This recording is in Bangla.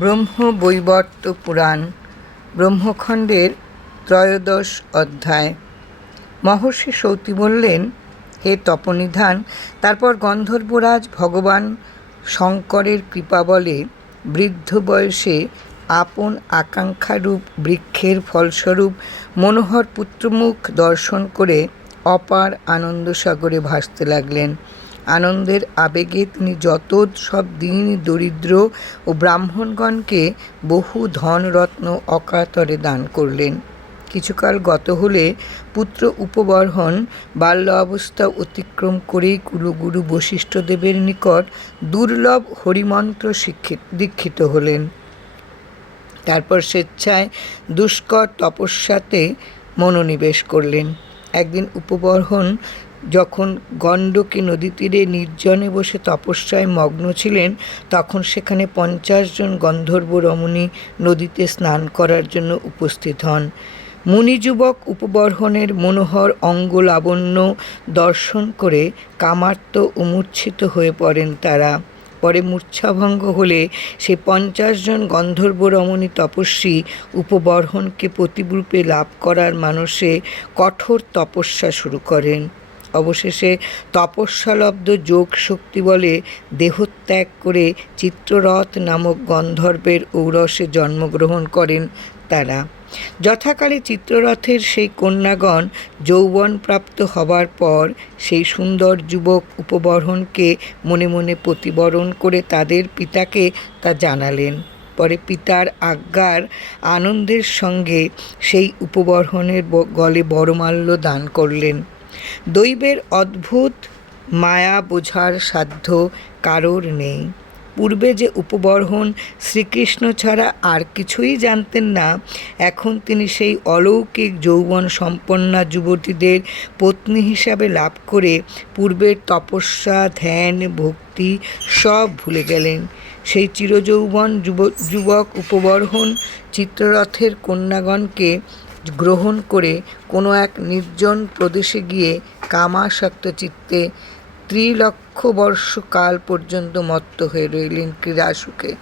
ব্রহ্মবৈবর্ত পুরাণ ব্রহ্মখণ্ডের ত্রয়োদশ অধ্যায়। মহর্ষি সৌতি বললেন, হে তপনিধান, তারপর গন্ধর্বরাজ ভগবান শঙ্করের কৃপাবলে বৃদ্ধ বয়সে আপন আকাঙ্ক্ষারূপ বৃক্ষের ফলস্বরূপ মনোহর পুত্রমুখ দর্শন করে অপার আনন্দসাগরে ভাসতে লাগলেন। আনন্দের আবেগে তিনি যত সব দিন দরিদ্র ও ব্রাহ্মণগণকে বহু ধনরত্ন অকাতরে দান করলেন। কিছুকাল গত হলে পুত্র উপবর্হণ বাল্য অবস্থা অতিক্রম করেই কুলগুরু বশিষ্ঠদেবের নিকট দুর্লভ হরিমন্ত্র দীক্ষিত হলেন। তারপর স্বেচ্ছায় দুষ্কর তপস্যাতে মনোনিবেশ করলেন। একদিন উপবর্হণ যখন গণ্ডকী নদী তীরে নির্জনে বসে তপস্যায় মগ্ন ছিলেন, তখন সেখানে 50 জন গন্ধর্ব রমণী নদীতে স্নান করার জন্য উপস্থিত হন। মুনিযুবক উপবর্হণের মনোহর অঙ্গলাবণ্য দর্শন করে কামার্ত ও মূর্ছিত হয়ে পড়েন তারা। পরে মূর্ছাভঙ্গ হলে সেই 50 জন গন্ধর্ব রমণী তপস্বী উপবর্হণকে প্রতিরূপে লাভ করার মানসে কঠোর তপস্যা শুরু করেন। অবশেষে তপস্যালব্ধ যোগ শক্তি বলে দেহত্যাগ করে চিত্ররথ নামক গন্ধর্বের ঔরসে জন্মগ্রহণ করেন তারা। যথাকালে চিত্ররথের সেই কন্যাগণ যৌবন প্রাপ্ত হবার পর সেই সুন্দর যুবক উপবর্হণকে মনে মনে প্রতিবরণ করে তাদের পিতাকে তা জানালেন। পরে পিতার আজ্ঞার আনন্দের সঙ্গে সেই উপবর্হণের গলে বরমাল্য দান করলেন। দৈবের অদ্ভুত মায়া বোঝার সাধ্য কারোর নেই। পূর্বে যে উপবর্হণ শ্রীকৃষ্ণ ছাড়া আর কিছুই জানতেন না, এখন তিনি সেই অলৌকিক যৌবন সম্পন্না যুবতীদের পত্নী হিসাবে লাভ করে পূর্বের তপস্যা, ধ্যান, ভক্তি সব ভুলে গেলেন। সেই চিরযৌবন যুবক উপবর্হণ চিত্ররথের কন্যাগণকে গ্রহণ করে কোনো এক নির্জন প্রদেশে গিয়ে কামাসক্ত চিত্তে 3 লক্ষ বর্ষ কাল পর্যন্ত মত্ত হয়ে রইলেন ক্রীড়াসুখে।